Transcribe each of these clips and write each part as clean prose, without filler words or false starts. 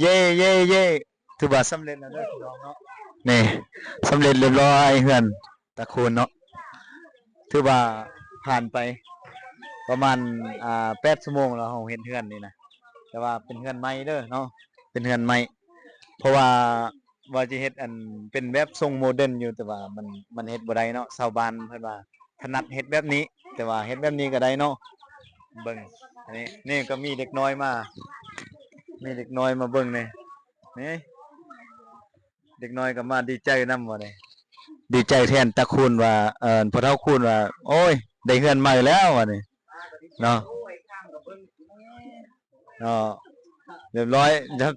เย่เย่เย่ถือว่าสำเร็จแล้วเด้อพี่น้องเนาะนี่สำเร็จเรียบร้อยเฮือนตะคูนเนาะถือว่าผ่านไปประมาณ8 ชั่วโมงแล้วเราเห็นเฮือนนี่นะแต่ว่าเป็นเฮือนใหม่เด้อเนาะเป็นเฮือนใหม่เพราะว่าจะเฮ็ดอันเป็นแบบทรงโมเดิร์นอยู่แต่ว่ามันเฮ็ดบ่ได้เนาะชาวบ้านเพิ่นว่าถนัดเฮ็ดแบบนี้แต่ว่าเฮ็ดแบบนี้ก็ได้เนาะเบิ่งอันนี้นี่ก็มีเด็กน้อยมาเบิ่งนี่เด็กน้อยก็มาดีใจนำว่านี่ดีใจแทนตาคูณว่าพ่อเฒ่าคูณว่าโอ้ยได้เฮือนใหม่แล้วว่านี่เนาะเนาะเรียบร้อย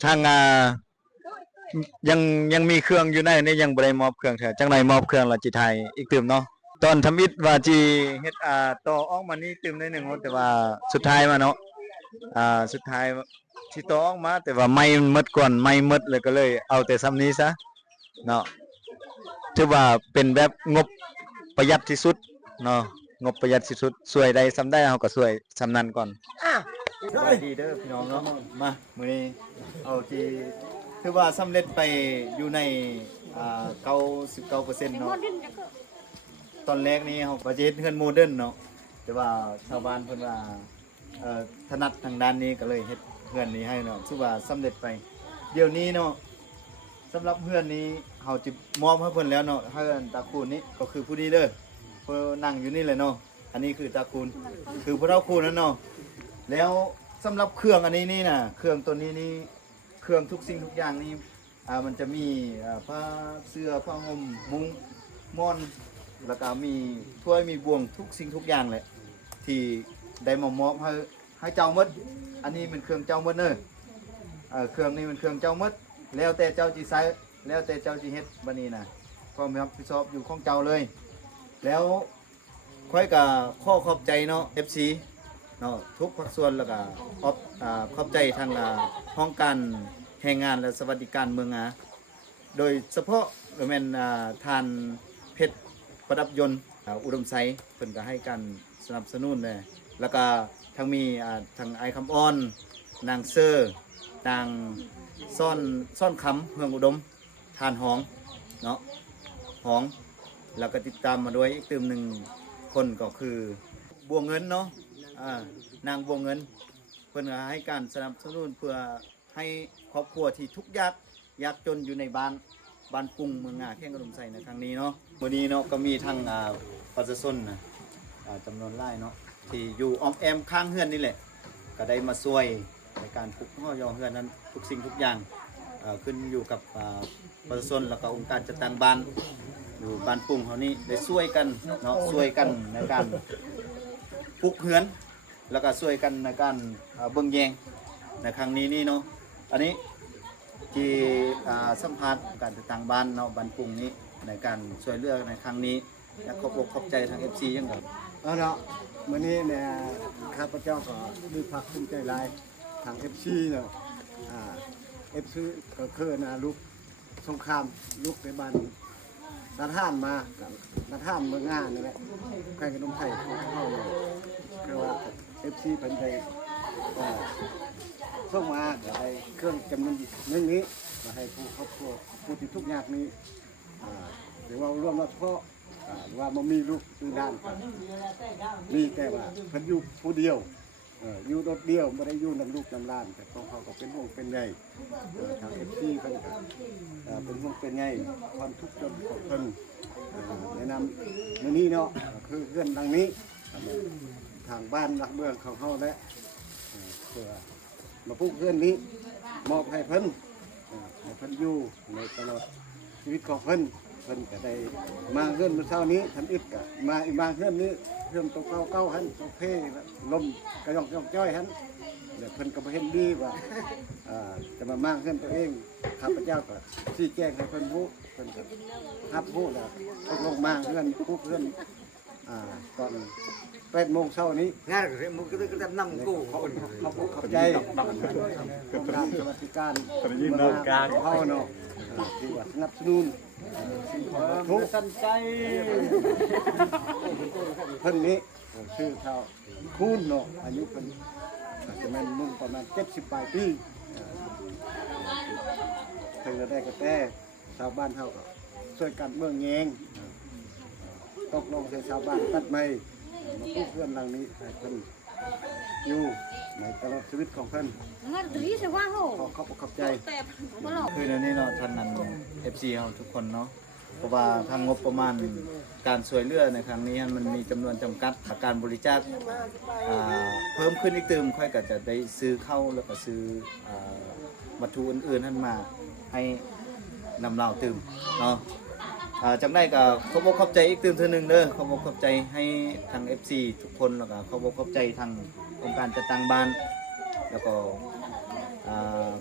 ทางยังมีเครื่องอยู่ในนี่ยังบ่ได้มอบเครื่องแท้จังได๋มอบเครื่องแล้วจิไทยอีกตื่มเนาะตอนทำอิฐว่าจิเฮ็ดต่อออกมานี่ตื่มได้หนึงแต่ว่าสุดท้ายมาเนาะสุดท้ายที่ต่อออกมาแต่ว่าไม้มันหมดก่อนไม้หมดเลยก็เลยเอาแต่ซ้ำนี้ซะเนาะถือว่าเป็นแบบงบประหยัดที่สุดเนาะงบประหยัดที่สุดช่วยได้ซ้ำได้เฮาก็ช่วยซ้ำนั้นก่อนสบายดีเด้อพี่น้องเนาะมามื้อนี้เอาที่ถือว่าสำเร็จไปอยู่ใน99%เนาะตอนแรกนี้เฮาก็จะเฮ็ดเฮือนโมเดิร์นเนาะแต่ว่าชาวบ้านเพิ่นว่าถนัดทางด้านนี้ก็เลยเฮ็ดเฮือนนี้ให้เนาะถือว่าสำเร็จไปเดี๋ยวนี้เนาะสำหรับเฮือนนี้เฮาจิมอบให้เพิ่นแล้วเนาะเฮือนตาคูนนี้ก็คือผู้นี้เด้อเพิ่นนั่งอยู่นี่เลยเนาะอันนี้คือตาคูนคือพวกเราคูนนั่นเนาะแล้วสำหรับเครื่องอันนี้นี่น่ะเครื่องตัวนี้นี่เครื่องทุกสิ่งทุกอย่างนี่มันจะมีผ้าเสื้อผ้าห่มมุ้งม่อนแล้วก็มีถ้วยมีบ่วงทุกสิ่งทุกอย่างเลยที่ได้มอบให้เจ้าหมดอันนี้เป็นเครื่องเจ้าหมดเด้อเครื่องนี้เป็นเครื่องเจ้าหมดแล้วแต่เจ้าสิใช้แล้วแต่เจ้าสิเฮ็ดบัดนี้น่ะความรับผิดชอบอยู่ของเจ้าเลยแล้วค่อยก็ขอบใจเนาะ FC เนาะทุกภาคส่วนแล้วก็ขอบใจทางห้องการแรงงานและสวัสดิการเมืองโดยเฉพาะก็แม่นทานเพชรประดับยนต์อุดมไซเพิ่นก็ให้การสนับสนุนเลยแล้วก็ทางมีทางไอคำอ้อนนางเซอร์นางซ่อนคำเมืองอุดมทานหองเนาะหองแล้วก็ติดตามมาด้วยอีกตื่มหนึ่งคนก็คือบัวเงินเนาะนางบัวเงินเพิ่นก็ให้การสนับสนุนเพื่อให้ครอบครัวที่ทุกข์ยากจนอยู่ในบ้านกรุงเมืองแข่งกระดุมใส่ในครั้งนี้เนาะวันนี้เนาะก็มีทั้งประชาชนนะจำนวนหลายเนาะที่อยู่อ้อมแอมข้างเฮือนนี่แหละก็ได้มาช่วยในการปลุกห่อยอเฮือนนั้นทุกสิ่งทุกอย่างขึ้นอยู่กับประชาชนแล้วก็องค์การจัดตั้งบ้านอยู่บ้านปรุงเขานี้ได้ช่วยกันเนาะช่วยกันในการปลุกเฮือนแล้วก็ช่วยกันในการเบิ่งแยงในครั้งนี้นี่เนาะอันนี้ที่สัมภาษณ์การจัดตั้งบ้านเนาะบ้านปรุงนี้ในการช่วยเหลือในครั้งนี้และขอบใจทาง FC ยังครับเนาะมื้อนี้เนี่ยข้าพเจ้าก็มีภาคภูมิใจหลายทาง FC เนาะFC ก็คือลูกสงครามลูกในบ้านนาท่านมานาท่านเมืองงานนี่แหละแข่งกันนมไทยเข้าเลยคือว่า FC เพิ่นได้ส่งมาให้เครื่องจำนวนนึงนี้มาให้ผู้ครอบครัวผู้ที่ทุกข์ยากนี้หรือว่าร่วมรับเพราะว่ามันมีลูกคือด้านมีแต่ว่าเพิ่นอยู่ผู้เดียวอยู่โดดเดียวไม่ได้อยู่นำลูกนำหลานแต่ของเขาก็เป็นห่วงเป็นใยทาง FC เพิ่นก็เป็นห่วงเป็นใยความทุกข์จนของเพิ่นแนะนำมื้อนี้เนาะคือเพื่อนดังนี้ทางบ้านหลักเมืองของเฮาและเพื่อมาปลูกเพื่อนนี้มอบให้เพิ่นให้เพิ่นอยู่ในตลอดชีวิตของเพิ่นก็ได้มาเพื่อนเมื่อเช้านี้ทำอิฐก็มาเพื่อนนี้เพื่อนตัวเก่าหันตัวเพ่ลมกระยองจ้อยหันเดี๋ยวเพิ่นก็บ่เห็นดีว่าจะมาเพื่อนตัวเองข้าพเจ้าก็ชี้แจงให้เพิ่นรู้เพิ่นก็รับรู้แล้วตกลงมาเพื่อนปลูกเพื่อนตอน8 โมงเช้านี้งานก็มึงก็จะนำกูขอบใจกับทางสวัสดิการเขาเนาะที่ว่าสนับสนุนทุกสันใจเพิ่นนี้ชื่อเขาคูณเนาะอายุเพิ่นจะเป็นนุ่มประมาณ70 ปลายปี ได้ก็แต่ชาวบ้านเฮาก็ช่วยกันเมืองแยงตกลงให้ชาวบ้านตัดไม้มาปลูกเพื่อนหลังนี้ให้เพิ่นอยู่ในตลอดชีวิตของเพิ่น Nggak dari sewa ho. ขอบขอบใจ Belum. คือในนี้เนาะท่านนั้น FC เฮาทุกคนเนาะเพราะว่าทางงบประมาณการช่วยเหลือในครั้งนี้มันมีจำนวนจำกัดการบริจาคเพิ่มขึ้นอีกเติมค่อยก็จะได้ซื้อเข้าวแล้วก็ซื้อวัตถุอื่นๆท่านมาให้นำเราตื่มเนาะจังได้ก็ขอบอกขอบใจอีกตื่มเทื่อหนึงเด้อขอบอกขอบใจให้ทาง FC ทุกคนแล้วก็ขอบอกขอบใจทางองค์การจัดตั้งบ้านแล้วก็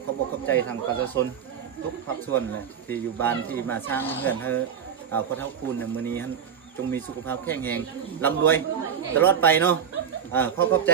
ขอบอกขอบใจทางประชาชนทุกภาคส่วนเลยที่อยู่บ้านที่มาสร้างเฮือนให้พ่อเฒ่าคูณในมื้อนี้จงมีสุขภาพแข็งแรงร่ำรวยตลอดไปเนาะขอขอบใจ